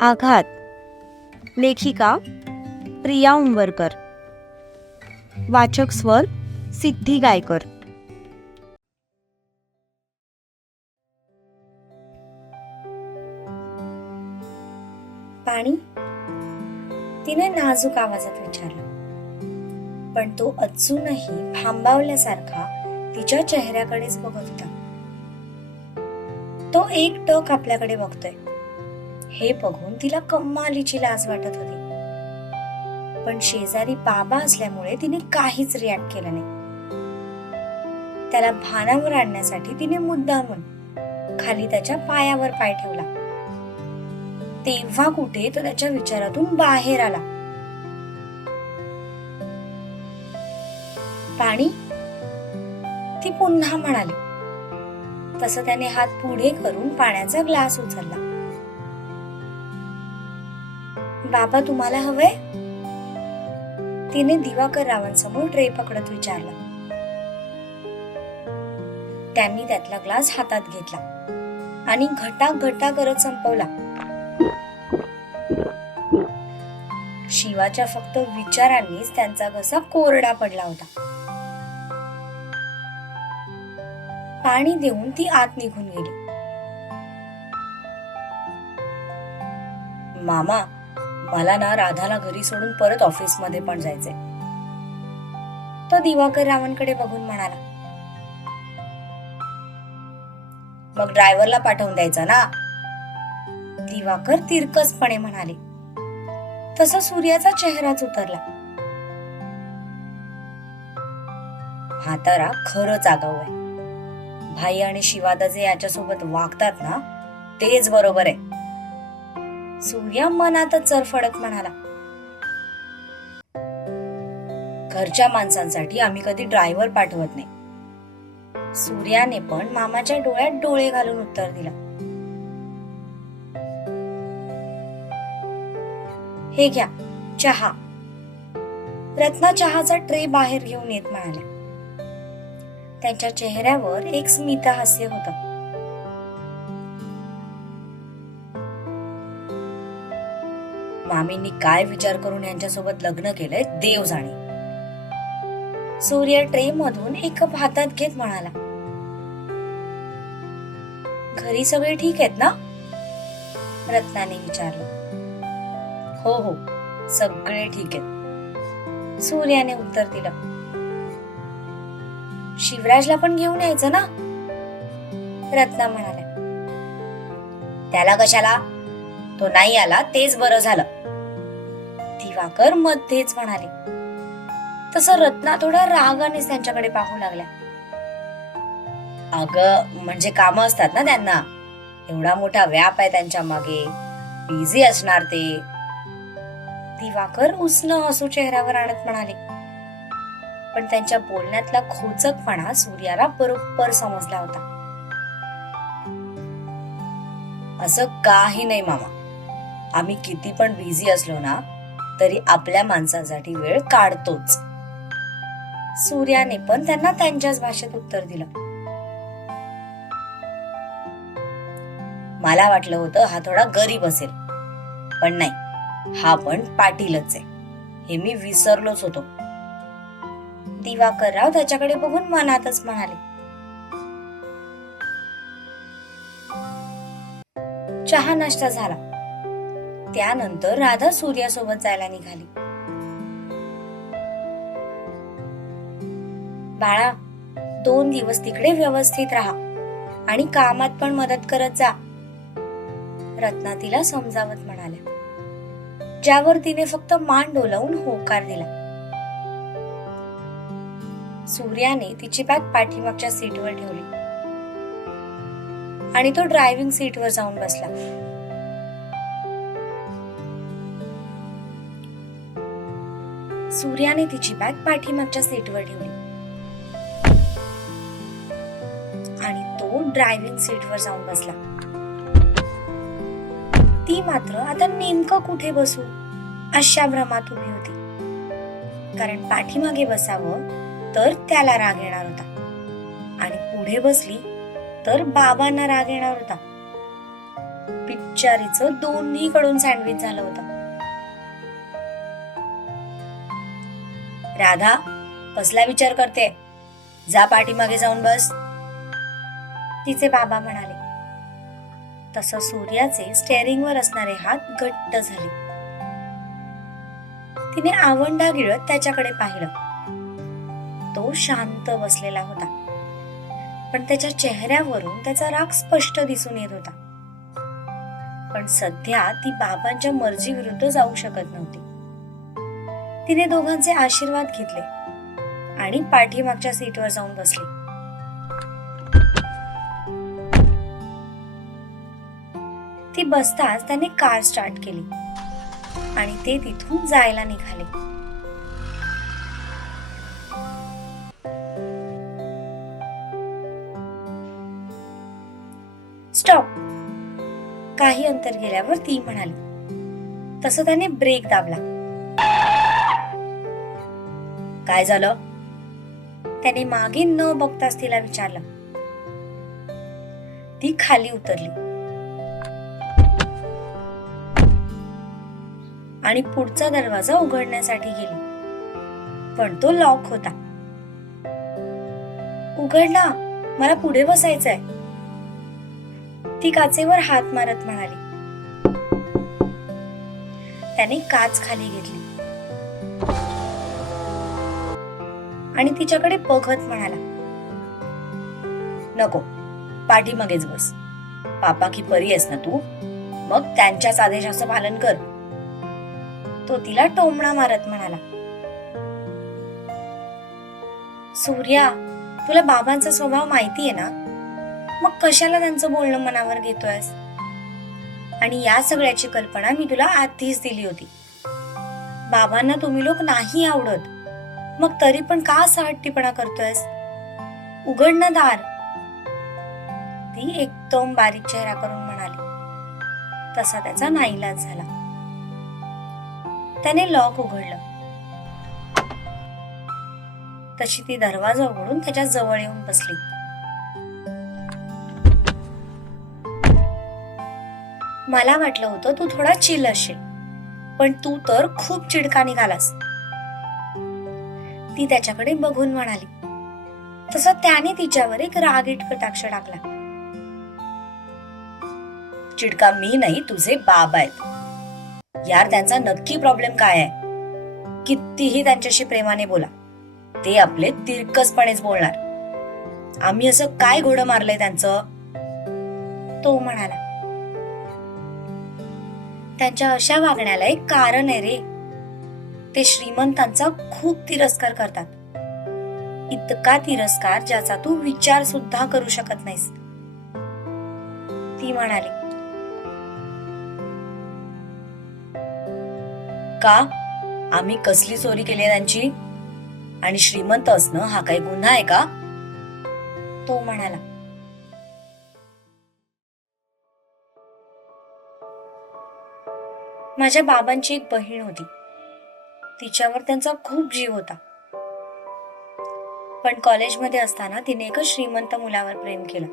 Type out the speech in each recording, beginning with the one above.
आघात. लेखिका प्रिया उंबरकर. वाचक स्वर सिद्धी गायकर. पाणी? तिने नाजूक आवाजात विचारलं. पण तो अजूनही भांबावल्यासारखा तिच्या चेहऱ्याकडेच बघत होता. तो एक टक आपल्याकडे बघतोय. हे बघून तिला कम्मालीची लाज वाटत होती. पण शेजारी बाबा असल्यामुळे तिने काहीच रिॲक्ट केलं नाही. त्याला भानावर आणण्यासाठी तिने मुद्दामून खाली त्याच्या पायावर पाय ठेवला. तेव्हा कुठे तो त्याच्या विचारातून बाहेर आला. पाणी ती पुन्हा म्हणाली. तसं त्याने हात पुढे करून पाण्याचा ग्लास उचलला. बाबा तुम्हाला हवंय? तिने दिवाकर रावांसमोर ट्रे पकडत विचारलं. त्यांनी त्यातला ग्लास हातात घेतला आणि घटा घटा करत संपवला. शिवाच्या फक्त विचारांनीच त्यांचा घसा कोरडा पडला होता. पाणी देऊन ती आत निघून गेली. मामा मला ना राधाला घरी सोडून परत ऑफिसमध्ये पण जायचंय. तो दिवाकर रावांकडे बघून म्हणाला मग ड्रायव्हरला पाठवून द्यायचा ना? दिवाकर तिरकसपणे म्हणाले. तसा सूर्याचा चेहराच उतरला. म्हातारा खरंच आगाऊ आहे. भाई आणि शिवादा जे याच्यासोबत वागतात ना तेच बरोबर आहे. सूर्य मनातच चरफडत म्हणाला. घरच्या माणसांसाठी आम्ही कधी ड्रायव्हर पाठवत नाही. सूर्याने पण मामाच्या डोळ्यात डोळे घालून उत्तर दिला. हे घ्या चहा. रत्ना चहाचा ट्रे बाहेर घेऊन येत म्हणाल्या. त्यांच्या चेहऱ्यावर एक स्मित हास्य होतं. मामींनी काय विचार करून यांच्यासोबत लग्न केलंय? देव जाणे. सूर्य ट्रे मधून एक कप हातात घेत म्हणाला घरी सगळे ठीक आहेत ना? रत्नाने विचारलं. हो हो सगळे ठीक आहेत. सूर्याने उत्तर दिलं शिवराजला पण घेऊन यायचं ना? रत्ना म्हणाल्या त्याला कशाला? तो नाही आला तेच बरं झालं. दिवाकर मध्येच म्हणाले. तसं रत्ना थोड्या रागानेच त्यांच्याकडे पाहू लागल्या. अग म्हणजे काम असतात ना त्यांना. एवढा मोठा व्याप आहे त्यांच्या मागे. बिझी असणार ते. दिवाकर उसन हसू चेहऱ्यावर आणत म्हणाले. पण त्यांच्या बोलण्यातला खोचकपणा सूर्याला बरोबर समजला होता. असं काही नाही मामा. आम्ही किती पण बिझी असलो ना तरी आपल्या माणसासाठी वेळ काढतोच. सूर्याने पण त्यांना त्यांच्याच भाषेत उत्तर दिलं. मला वाटलं होतं हा थोडा गरीब असेल. पण नाही हा पण पाटीलच आहे. हे मी विसरलोच होतो. दिवाकरराव त्याच्याकडे बघून मनातच म्हणाले. चहा नाश्ता झाला. त्यानंतर राधा सूर्यासोबत जायला निघाली. बाळा दोन दिवस तिकडे व्यवस्थित राहा आणि कामात पण मदत करत जा रत्ना तिला समजावत म्हणाल्या. ज्यावर तिने फक्त मान डोलावून होकार दिला. सूर्याने तिची बॅग पाठीमागच्या सीटवर ठेवली आणि तो ड्रायव्हिंग सीटवर जाऊन बसला. सूर्याने तिची बॅग पाठीमागच्या सीटवर ठेवली. आणि तो ड्रायव्हिंग सीटवर जाऊन बसला. ती मात्र आता नेमकं कुठे बसू अशा भ्रमात उभी होती. कारण पाठीमागे बसावं तर त्याला राग येणार होता. आणि पुढे बसली तर बाबांना राग येणार होता. पिच्चारीचं दोन्हीकडून सँडविच झालं होतं. राधा कसला विचार करते? जा पाठीमागे जाऊन बस. तिचे बाबा म्हणाले तसं सूर्याचे स्टेअरिंगवर असणारे हात घट्ट झाले. तिने आवंडा गिळत त्याच्याकडे पाहिलं. तो शांत बसलेला होता. पण त्याच्या चेहऱ्यावरून त्याचा राग स्पष्ट दिसून येत होता. पण सध्या ती बाबांच्या मर्जी विरुद्ध जाऊ शकत नव्हती. तिने दोघांचे आशीर्वाद घेतले आणि पाठीमागच्या सीटवर जाऊन बसली. ती बसताच त्याने कार स्टार्ट केली आणि ते तिथून जायला निघाले. स्टॉप काही अंतर गेल्यावर ती म्हणाली. तसं त्याने ब्रेक दाबला. काय झालं? त्याने मागे न बघताच तिला विचारलं. ती खाली उतरली. आणि पुढचा दरवाजा उघडण्यासाठी गेली. पण तो लॉक होता. उघडला. मला पुढे बसायचंय. ती काचेवर हात मारत म्हणाली. त्याने काच खाली घेतली. आणि तिच्याकडे बघत म्हणाला नको पाठीमागेच बस. पापा की परी आहेस ना तू? मग त्यांच्याच आदेशाचं पालन कर. तो तिला टोमणा मारत म्हणाला सूर्या तुला बाबांचा स्वभाव माहितीये ना? मग कशाला त्यांचं बोलणं मनावर घेतोयस? आणि या सगळ्याची कल्पना मी तुला आधीच दिली होती. बाबांना तुम्ही लोक नाही आवडत. मग तरी पण का असा हट्टीपणा करतोयस? उघड ना दार. ती एकदम बारीक चेहरा करून म्हणाली. तसा त्याचा नाईलाज झाला. त्याने लॉक उघडलं. तशी ती दरवाजा उघडून त्याच्याजवळ येऊन बसली. मला वाटलं होतं तू थोडा चिल असेल पण तू तर खूप चिडका निघालास ती त्याच्याकडे बघून म्हणाली. तसं त्याने तिच्यावर एक रागीट कटाक्ष टाकला. चिडका मी नाही तुझे बाबा आहेत. यार त्यांचा नक्की प्रॉब्लेम काय आहे? कितीही त्यांच्याशी प्रेमाने बोला ते आपले तिरकसपणेच बोलणार. आम्ही असं काय घोडं मारलंय त्यांचं? तो म्हणाला. त्यांच्या अशा वागण्याला एक कारण आहे रे. ते श्रीमंतांचा खूप तिरस्कार करतात. इतका तिरस्कार ज्याचा तू विचार सुद्धा करू शकत नाहीस. ती म्हणाली का? आम्ही कसली चोरी केली त्यांची? आणि श्रीमंत असणं हा काही गुन्हा आहे का? तो म्हणाला माझ्या बाबांची एक बहीण होती. तिच्यावर त्यांचा खूप जीव होता. पण कॉलेजमध्ये असताना तिने एका श्रीमंत मुलावर प्रेम केलं.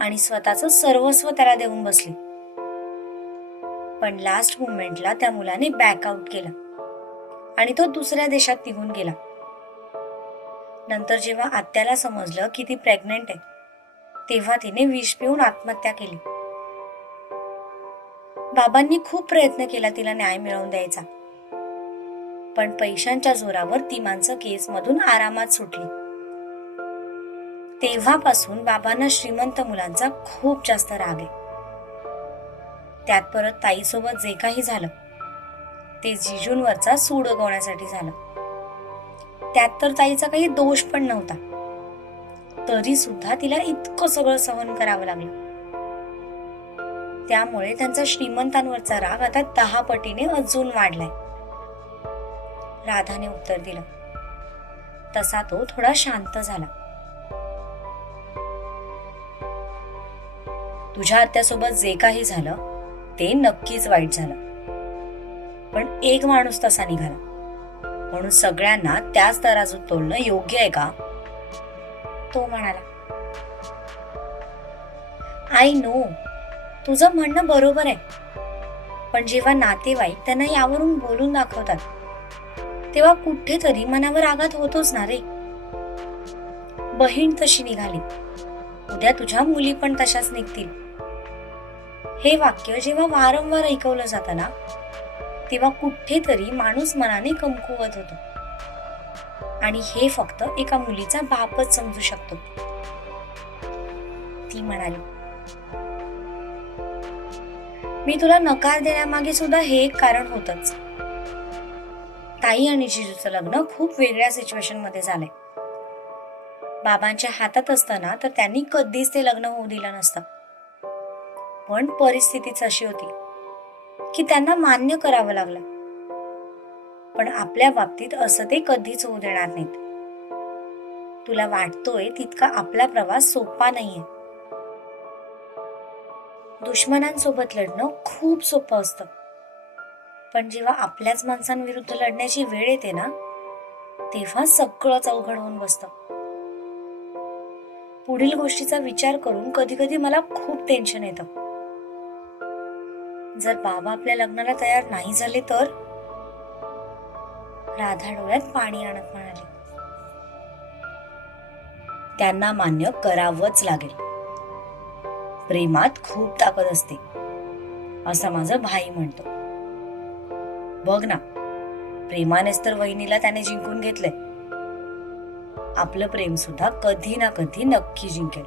आणि स्वतःचं सर्वस्व त्याला देऊन बसली. पण लास्ट मुमेंटला त्या मुलाने बॅकआउट केलं. आणि तो दुसऱ्या देशात निघून गेला. नंतर जेव्हा आत्याला समजलं की ती प्रेग्नेंट आहे तेव्हा तिने विष पिऊन आत्महत्या केली. बाबांनी खूप प्रयत्न केला तिला न्याय मिळवून द्यायचा. पण पैशांच्या जोरावर ती माणसं केसमधून आरामात सुटली. तेव्हापासून बाबांना श्रीमंत मुलांचा खूप जास्त राग आहे. त्यात परत ताईसोबत जे काही झालं ते जिजूंवरचा सूड उगवण्यासाठी झालं. त्यात तर ताईचा काही दोष पण नव्हता. तरी सुद्धा तिला इतकं सगळं सहन करावं लागलं. त्यामुळे त्यांचा श्रीमंतांवरचा राग आता दहा पटीने अजून वाढलाय. राधाने उत्तर दिलं. तसा तो थोडा शांत झाला. तुझ्या आत्यासोबत जे काही झालं ते नक्कीच वाईट झालं. पण एक माणूस तसा निघाला. म्हणून सगळ्यांना त्याच तराजूत तोलणं योग्य आहे का? तो म्हणाला आय नो तुझं म्हणणं बरोबर आहे. पण जेव्हा नातेवाईक त्यांना यावरून बोलून दाखवतात तेव्हा कुठेतरी मनावर आघात होतोच ना रे. बहीण तशी निघाली. उद्या तुझ्या मुली पण तशाच निघतील. हे वाक्य जेव्हा वारंवार ऐकवलं जातं ना तेव्हा कुठेतरी माणूस मनाने कमकुवत होतो. आणि हे फक्त एका मुलीचा बापच समजू शकतो. ती म्हणाली मी तुला नकार देण्यामागे सुद्धा हे एक कारण होतच. ताई आणि जिजूचं लग्न खूप वेगळ्या सिच्युएशनमध्ये झालंय. बाबांच्या हातात असताना तर त्यांनी कधीच ते लग्न होऊ दिलं नसतं. पण परिस्थितीच अशी होती की त्यांना मान्य करावं लागलं. पण आपल्या बाबतीत असं ते कधीच होऊ देणार नाहीत. तुला वाटतोय तितका आपला प्रवास सोपा नाहीये. दुश्मनांसोबत लढणं खूप सोपं असतं. पण जेव्हा आपल्याच माणसांविरुद्ध लढण्याची वेळ येते ना तेव्हा सगळंच अवघड होऊन बसतं. पुढील गोष्टीचा विचार करून कधी कधी मला खूप टेन्शन येतं. जर बाबा आपल्या लग्नाला तयार नाही झाले तर? राधा डोळ्यात पाणी आणत म्हणाली. त्यांना मान्य करावंच लागेल. प्रेमात खूप ताकद असते असं माझं भाई म्हणतो. बघ ना. प्रेमानेच तर वहिनीला त्याने जिंकून घेतलंय. आपलं प्रेम सुद्धा कधी ना कधी नक्की जिंकेल.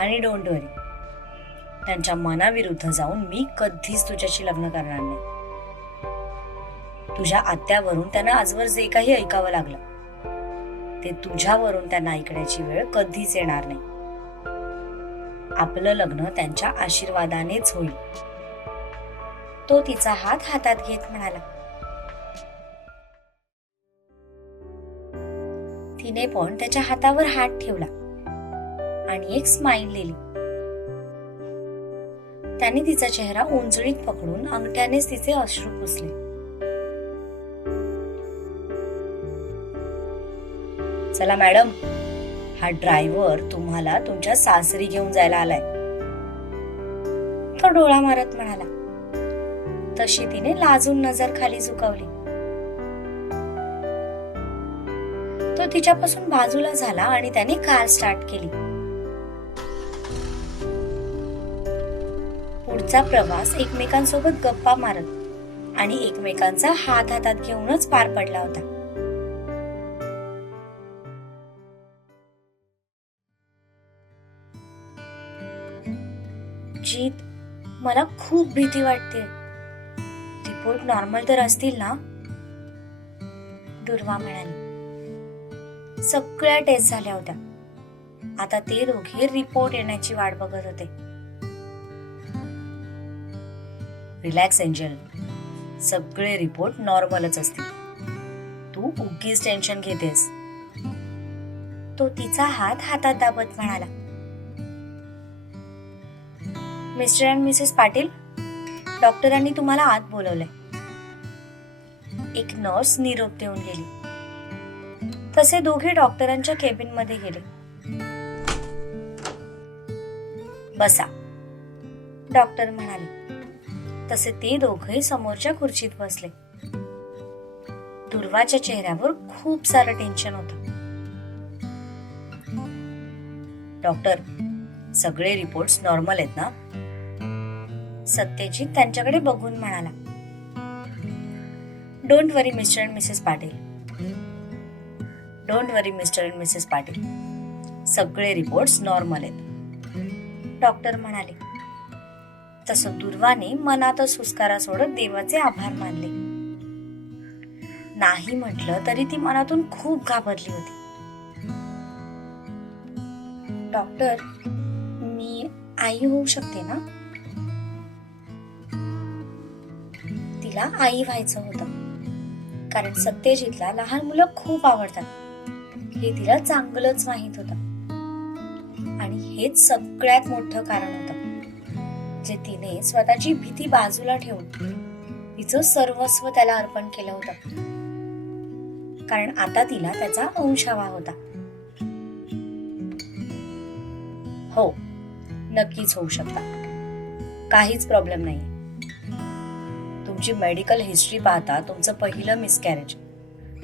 आणि डोंट वरी त्यांच्या मनाविरुद्ध जाऊन मी कधीच तुझ्याशी लग्न करणार नाही. तुझ्या आत्यावरून त्यांना आजवर जे काही ऐकावं लागलं ते तुझ्यावरून त्यांना ऐकण्याची वेळ कधीच येणार नाही. आपलं लग्न त्यांच्या आशीर्वादानेच होईल. तो तिचा हात हातात घेत म्हणाला. तिने पण त्याच्या हातावर हात ठेवला आणि एक स्माईल दिली त्याने तिचा चेहरा उंजळीत पकडून अंगठ्यानेच तिचे अश्रू पुसले. चला मॅडम हा ड्रायव्हर तुम्हाला तुमच्या सासरी घेऊन जायला आलाय. तो डोळा मारत म्हणाला. तशी तिने लाजून नजर खाली झुकवली. तो तिच्यापासून बाजूला झाला आणि त्याने कार स्टार्ट केली. पुढचा प्रवास एकमेकांसोबत गप्पा मारत आणि एकमेकांचा हात हातात घेऊनच पार पडला होता. जीत मला खूप भीती वाटते रिपोर्ट नॉर्मल तर असतील ना? दुर्वा म्हणाली. सगळ्या टेस्ट झाल्या होत्या. आता ते दोघे रिपोर्ट येण्याची वाट बघत होते. Relax angel. सगळे रिपोर्ट नॉर्मलच असतील. तू उगीच टेन्शन घेतेस. तो तिचा हात हातात दाबत म्हणाला. Mr and Mrs Patil? डॉक्टरांनी तुम्हाला आत बोलवलंय. एक नर्स निरोप देऊन गेली. तसे दोघे डॉक्टरांच्या केबिनमध्ये गेले. बसा डॉक्टर म्हणाले. तसे ते दोघे समोरच्या खुर्चीत बसले. दुर्वाच्या चेहऱ्यावर खूप सारं टेन्शन होतं. डॉक्टर सगळे रिपोर्ट्स नॉर्मल आहेत ना? सत्यजित त्यांच्याकडे बघून म्हणाला don't worry Mr and Mrs Patil don't worry Mr and Mrs Patil सगळे रिपोर्ट्स नॉर्मल आहेत. डॉक्टर म्हणाले तसं दुर्वाने मनातच हुसकारा सोडत देवाचे आभार मानले. नाही म्हटलं तरी ती मनातून खूप घाबरली होती. डॉक्टर मी आई होऊ शकते ना? तिला आई व्हायचं होतं. कारण सत्यजितला लहान मुलं खूप आवडतात. हे तिला चांगलंच माहीत होतं. आणि हेच सगळ्यात मोठं कारण होतं. जे तिने स्वतःची भीती बाजूला ठेवून तिचं सर्वस्व त्याला अर्पण केलं होतं. कारण आता तिला त्याचा अंश हवा होता. हो नक्कीच होऊ शकता. काहीच प्रॉब्लेम नाही तुमची मेडिकल हिस्ट्री पाहता तुमचं पहिलं मिसकॅरेज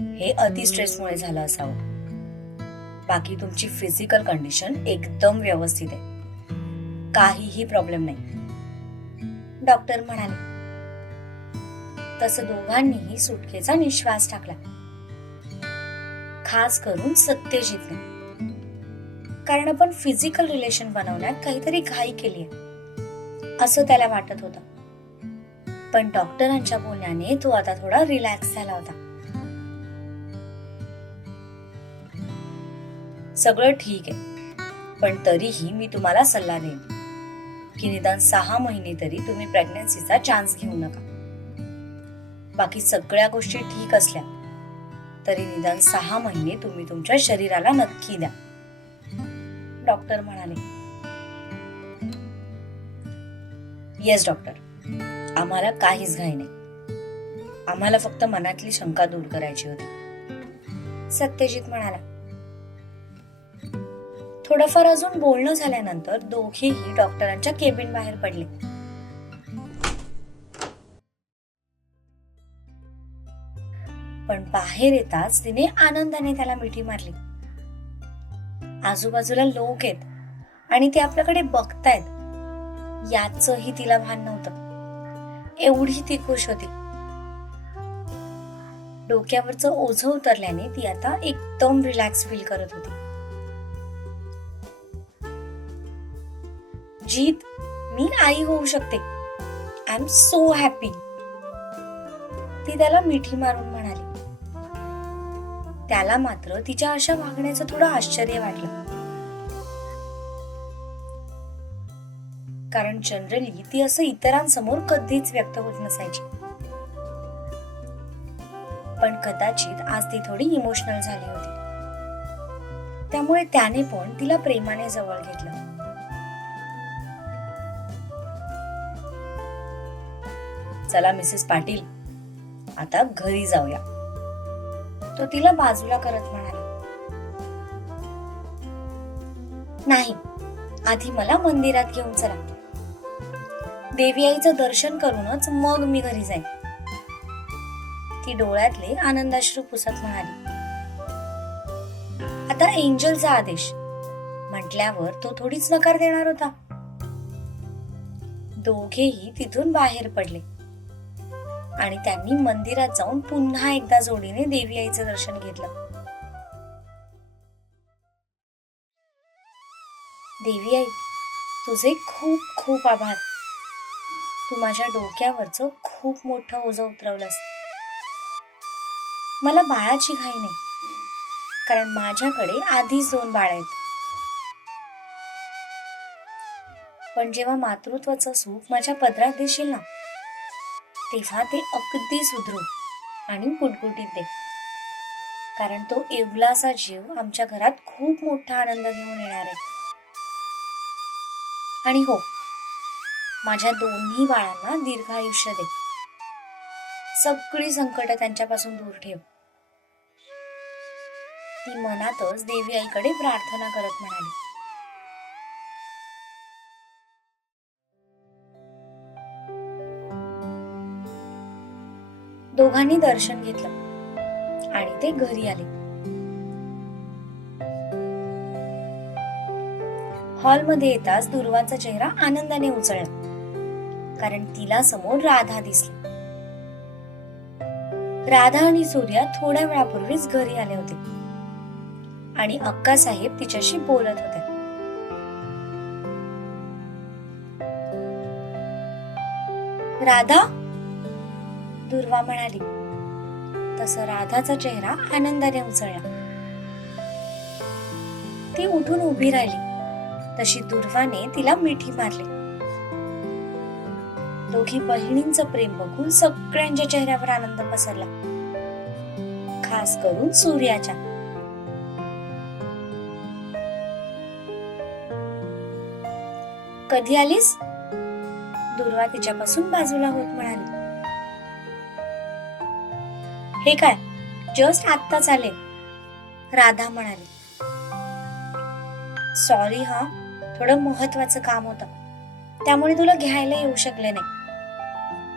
हे अति स्ट्रेसमुळे झालं असावं. बाकी तुमची फिजिकल कंडिशन एकदम व्यवस्थित आहे. काहीही प्रॉब्लेम नाही. डॉक्टर म्हणाले तसं दोघांनीही सुटकेचा निश्वास टाकला. खास करून सत्यजितने. कारण आपण फिजिकल रिलेशन बनवण्यात काहीतरी घाई केली असं त्याला वाटत होतं. पण डॉक्टरांच्या बोलण्याने तो आता थोडा रिलॅक्स झाला होता. सगळं ठीक आहे. पण तरीही मी तुम्हाला सल्ला देईन की निदान सहा महिने तरी तुम्ही प्रेग्नन्सीचा चान्स घेऊ नका. बाकी सगळ्या गोष्टी ठीक असल्या तरी निदान सहा महिने तुम्ही तुमच्या शरीराला नक्की द्या. डॉक्टर म्हणाले. येस डॉक्टर आम्हाला काहीच घाई नाही. आम्हाला फक्त मनातली शंका दूर करायची होती. सत्यजित म्हणाला थोडंफार अजून बोलणं झाल्यानंतर दोघेही डॉक्टरांच्या केबिन बाहेर पडले. पण बाहेर येताच तिने आनंदाने त्याला मिठी मारली. आजूबाजूला लोक आहेत आणि ते आपल्याकडे बघतायत. याचही तिला भान नव्हतं. एवढी ती खुश होती. डोक्यावरचं ओझं उतरल्याने ती आता एकदम रिलॅक्स फील करत होती. जीत मी आई होऊ शकते. आय एम सो हॅपी ती त्याला मिठी मारून म्हणाली. त्याला मात्र तिच्या अशा वागण्याचं थोडं आश्चर्य वाटलं. कारण जनरली ती असं इतरांसमोर कधीच व्यक्त होत नसायची. पण कदाचित आज ती थोडी इमोशनल झाली होती. त्यामुळे त्याने पण तिला प्रेमाने जवळ घेतलं. चला मिसेस पाटील आता घरी जाऊया. तो तिला बाजूला करत म्हणाला. नाही आधी मला मंदिरात घेऊन चला. देवी आईचं दर्शन करूनच मग मी घरी जाईन. ती डोळ्यातले आनंदाश्रू पुसत म्हणाली. आता एंजलचा आदेश. म्हटल्यावर तो थोडीच नकार देणार होता. दोघेही तिथून बाहेर पडले. आणि त्यांनी मंदिरात जाऊन पुन्हा एकदा जोडीने देवी आईचं दर्शन घेतलं. देवी आई तुझे खूप खूप आभार. तू माझ्या डोक्यावरचं खूप मोठं ओझं उतरवलंस. मला बाळाची घाई नाही कारण माझ्याकडे आधीच दोन बाळ आहेत. पण जेव्हा मातृत्वाचं सुख माझ्या पदरात देशील ना तेव्हा ते अगदी सुधरू आणि गुटगुटीत दे. कारण तो एवलासा जीव आमच्या घरात खूप मोठा आनंद घेऊन येणार आहे. आणि हो माझ्या दोन्ही बाळांना दीर्घ आयुष्य दे. सगळी संकट त्यांच्यापासून दूर ठेव. ती मनातच देवी आईकडे प्रार्थना करत म्हणाली. दोघांनी दर्शन घेतलं आणि ते घरी आले. हॉलमध्ये येताच दुर्वाचा चेहरा आनंदाने उचळला कारण तिला समोर राधा दिसली. राधा आणि सूर्या थोड्या वेळापूर्वीच घरी आले होते. आणि अक्का साहेब तिच्याशी बोलत होते. राधा? दुर्वा म्हणाली. तसं राधाचा चेहरा आनंदाने उचळला ती उठून उभी राहिली. तशी दुर्वाने तिला मिठी मारली. दोघी बहिणींचं प्रेम बघून सगळ्यांच्या चेहऱ्यावर आनंद पसरला. खास करून सूर्याच्या. कधी आलीस? दुर्वा तिच्यापासून बाजूला होत म्हणाली. हे काय? जस्ट आत्ताच आले. राधा म्हणाली. सॉरी हा. थोडं महत्वाचं काम होतं. त्यामुळे तुला घ्यायला येऊ शकले नाही.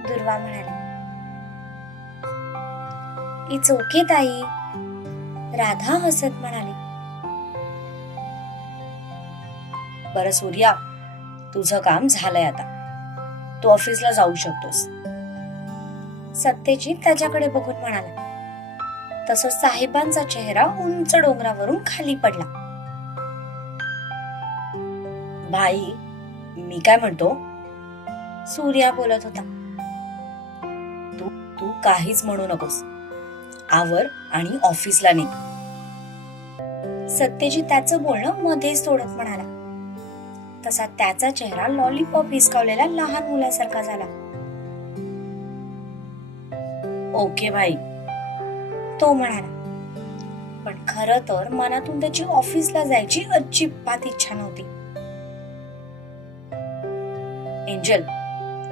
दुर्वा म्हणाली. इट्स ओके ताई राधा हसत म्हणाली. बरं सूर्या तुझं काम झालंय आता. तू ऑफिसला जाऊ शकतोस. सत्यजित त्याच्याकडे बघून म्हणाला. तसंच साहेबांचा चेहरा उंच डोंगरावरून खाली पडला. भाई मी काय म्हणतो? सूर्या बोलत होता. काहीच म्हणू नकोस. आवर आणि ऑफिसला निघ. सत्यजी त्याचं बोलणं मध्येच तोडत म्हणाला. तसा त्याचा चेहरा लॉलीपॉप हिसकावलेला लहान मुलासारखा झाला. ओके भाई तो म्हणाला. पण खर तर मनातून त्याची ऑफिसला जायची अजिबात इच्छा नव्हती. एंजल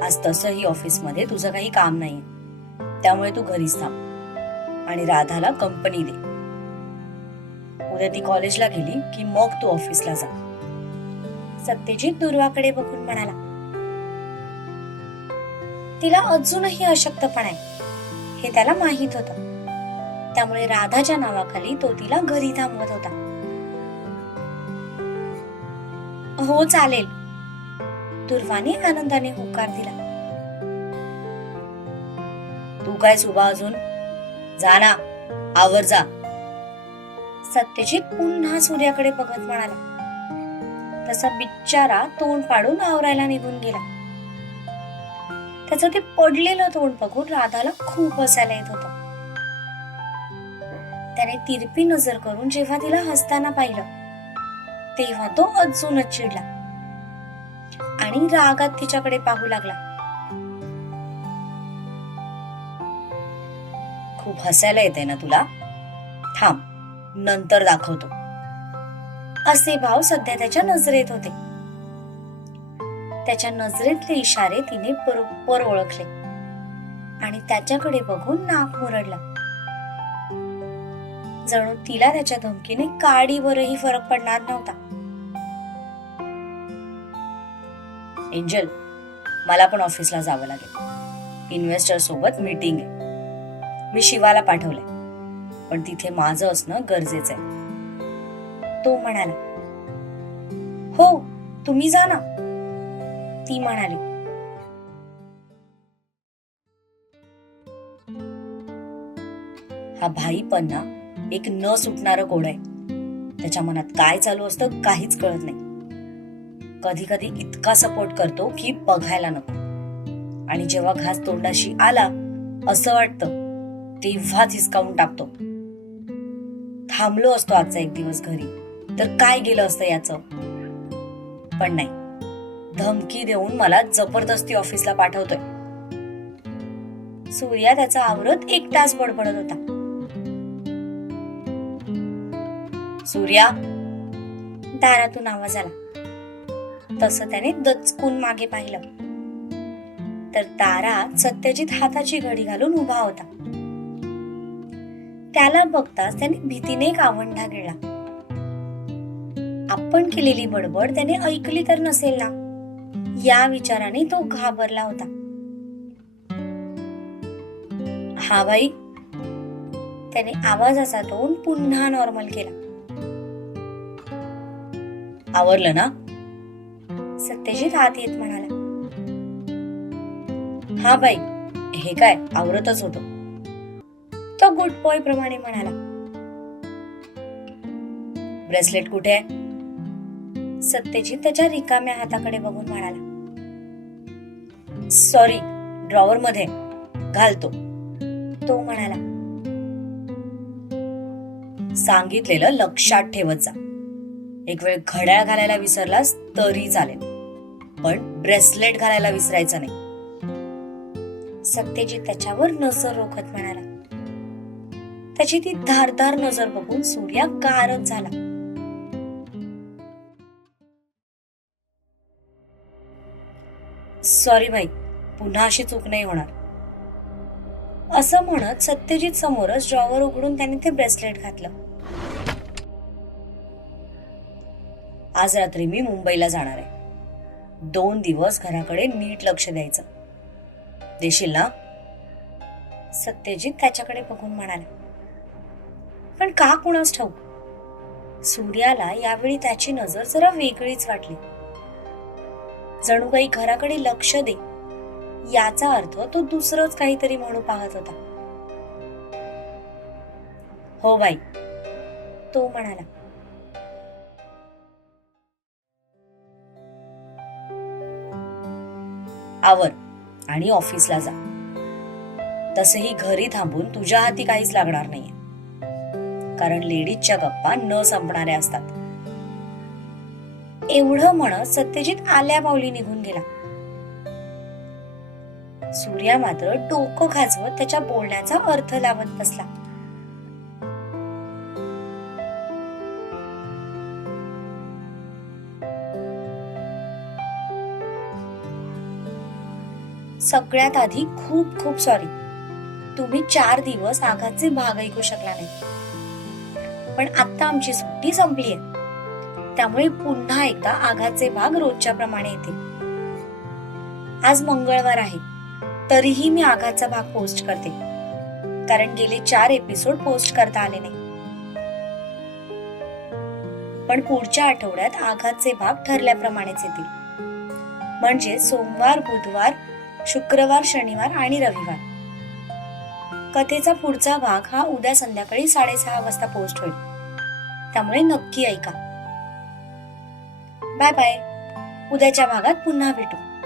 आज तसंही ऑफिसमध्ये तुझं काही काम नाही त्यामुळे तू घरीच थांब. आणि राधाला कंपनी दे. उद्या ती कॉलेजला गेली की मग तू ऑफिसला जा. सत्यजित दुर्वाकडे बघून म्हणाला तिला अजूनही अशक्तपण आहे. हे त्याला माहीत होत. त्यामुळे राधाच्या नावाखाली तो तिला घरी थांबवत होता. हो चालेल. दुर्वाने आनंदाने होकार दिला. तू काय सुभा अजून? जा ना आवर जा. सत्यजित पुन्हा सूर्याकडे बघत म्हणाला. तसा बिच्चारा तोंड पाडून आवरायला निघून गेला. त्याचं ते पडलेलं तोंड बघून राधाला खूप हसायला येत होतं. त्याने तिरपी नजर करून जेव्हा तिला हसताना पाहिलं तेव्हा तो अजूनच चिडला आणि रागात तिच्याकडे पाहू लागला. खूप हसायला येते ना तुला? थांब नंतर दाखवतो. असे भाव सध्या त्याच्या नजरेत होते. त्याच्या नजरेतले इशारे तिने बरोबर ओळखले. आणि त्याच्याकडे बघून नाक मुरडला. जणू तिला त्याच्या धमकीने काडीवरही फरक पडणार नव्हता. एंजल मला पण ऑफिसला जावं लागेल. इन्व्हेस्टर सोबत मीटिंग आहे. मी शिवाला पाठवलंय. पण तिथे माझं असणं गरजेचं आहे. तो म्हणाला हो तुम्ही जा ना. ती म्हणाली हा भाई पण ना एक न सुटणार घोड आहे. त्याच्या मनात काय चालू असतं काहीच कळत नाही. कधी कधी इतका सपोर्ट करतो की बघायला नको. आणि जेव्हा घास तोंडाशी आला असं वाटतं तेव्हाच हिसकावून टाकतो. थांबलो असतो आजचा एक दिवस घरी. तर काय गेलं असतं याच? पण नाही. धमकी देऊन मला जबरदस्ती ऑफिसला पाठवतोय. सूर्या त्याचा आवरत एक तास बडबडत होता. सूर्या दारातून आवाज आला. तसं त्याने दचकून मागे पाहिलं. तर दारात सत्यजित हाताची घडी घालून उभा होता. त्याला बघताच त्याने भीतीने एक आवंढा गिळला. आपण केलेली बडबड त्याने ऐकली तर नसेल ना? या विचाराने तो घाबरला होता. हा बाई त्याने आवाजाचा टोन पुन्हा नॉर्मल केला. आवरलं ना? सत्यजित आत येत म्हणाला. हा बाई हे काय आवरतच होतो. तो गुड बॉय प्रमाणे म्हणाला. ब्रेसलेट कुठे आहे? सत्यजित त्याच्या रिकाम्या हाताकडे बघून म्हणाला. सॉरी ड्रॉवर मध्ये घालतो. तो म्हणाला. सांगितलेलं लक्षात ठेवत जा. एक वेळ घड्याळ घालायला विसरलास तरी चालेल. पण ब्रेसलेट घालायला विसरायचं नाही. सत्यजित त्याच्यावर नजर रोखत म्हणाला. त्याची ती धारदार नजर बघून सूर्या गारच झाला. सॉरी भाई पुन्हा अशी चूक नाही होणार. असं म्हणत सत्यजित समोरच ड्रॉवर उघडून त्याने ते ब्रेसलेट घातलं. आज रात्री मी मुंबईला जाणार आहे. दोन दिवस घराकडे नीट लक्ष द्यायचं. देशील ना? सत्यजित त्याच्याकडे बघून म्हणाला. पण का कुणास ठाऊक? सूर्याला यावेळी त्याची नजर जरा वेगळीच वाटली. जणू काही घराकडे लक्ष दे. याचा अर्थ तो दुसरंच काहीतरी म्हणू पाहत होता. हो बाई तो म्हणाला. आवर आणि ऑफिसला जा. तसेही घरी थांबून तुझ्या हाती काहीच लागणार नाहीये. कारण लेडीजच्या गप्पा न संपणाऱ्या असतात. एवढं म्हणत सत्यजित आल्या पावली निघून गेला. सूर्या मात्र डोकं खाजवत त्याच्या बोलण्याचा अर्थ लावत बसला. सगळ्यात आधी खूप खूप सॉरी तुम्ही चार दिवस आघातचे भाग ऐकू शकला नाही. पण आता आमची सुट्टी संपली आहे. त्यामुळे पुन्हा एकदा आघातचे भाग रोजच्या प्रमाणे येतील. आज मंगळवार आहे. तरीही मी आघाचा भाग पोस्ट करते. कारण गेले चार एपिसोड पोस्ट करता आले नाही. पण पुढच्या आठवड्यात आघातचे भाग ठरल्याप्रमाणेच येतील. म्हणजे सोमवार बुधवार शुक्रवार शनिवार आणि रविवार. कथेचा पुढचा भाग हा उद्या संध्याकाळी साडेसहा वाजता पोस्ट होईल. त्यामुळे नक्की ऐका. Bye bye. उद्याच्या भागात पुन्हा भेटू.